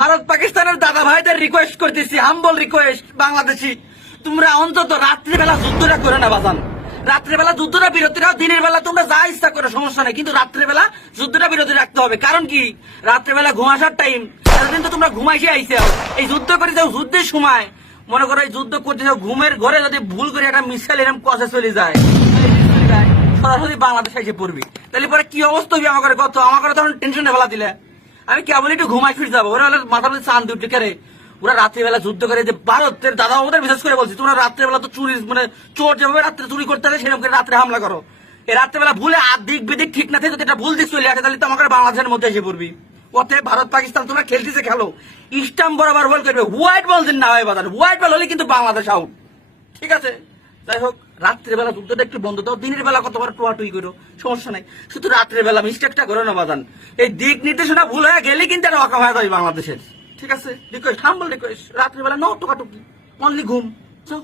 ভারত পাকিস্তানের দাদা ভাইদের রিকোয়েস্ট করতেছি হাম্বল রিকোয়েস্ট বাংলাদেশি। তোমরা অন্তত রাত্রিবেলা যুদ্ধটা করে না বাজান। রাত্রেবেলা যুদ্ধটা বিরতি রাখো দিনের বেলা তোমরা যা ইচ্ছা করে, সমস্যা নেই। কিন্তু রাত্রেবেলা যুদ্ধটা বিরতি রাখতে হবে। কারণ কি? রাত্রেবেলা ঘুমাসার টাইম এতদিন তো তোমরা ঘুমাইছে আইসে এই যুদ্ধ করে যাও, যুদ্ধের সময়। মনে করো এই যুদ্ধ করতে যাও, ঘুমের ঘরে যদি ভুল করে একটা মিসাইল এরকম কষে চলে যায় সরাসরি বাংলাদেশ এসে পড়বি। তাহলে পরে কি অবস্থা হবে আমার কত? আমার তখন টেনশনে ফেলা দিলে। আমি কেবল একটু ঘুমাই ফিরে যাব। ওরা মাথার মধ্যে চান উঠে কেড়ে। ওরা রাত্রিবেলা যুদ্ধ করে যে ভারতের দাদা ওদের বিশেষ করে বলছি, তোমরা রাত্রেবেলা তো চুরি মানে চোর যেভাবে রাত্রে চুরি করতে হবে সেরকম করে রাত্রে হামলা করো। এই রাত্রেবেলা ভুলে আর দিক বিদিক ঠিক না থাকে, যদি এটা ভুল দিক চলে আসে, তাহলে তো বাংলাদেশের মধ্যে এসে পড়বি। ওতে ভারত পাকিস্তান তোমরা খেলতেছে, খেলো। ইস্টাম বরাবর বল করবে হোয়াইট বল দিন না হয় বাজার। হোয়াইট বল হলে কিন্তু বাংলাদেশ আউট ঠিক আছে? যাই হোক। রাত্রেবেলা দুধটা একটু বন্ধ দাও, দিনের বেলা কতবার টুয়াটুই করো, সমস্যা নাই। শুধু রাত্রেবেলা মিস্টেকটা করো না, বাদান। এই দিক নির্দেশনা ভুল হয়ে গেলে কিন্তু এটা অকা হয়ে যাবে বাংলাদেশের। ঠিক আছে? রিকোয়েস্ট হাম্বল রিকোয়েস্ট রাত্রেবেলা নো টোকাটুকি। অনলি ঘুম। চো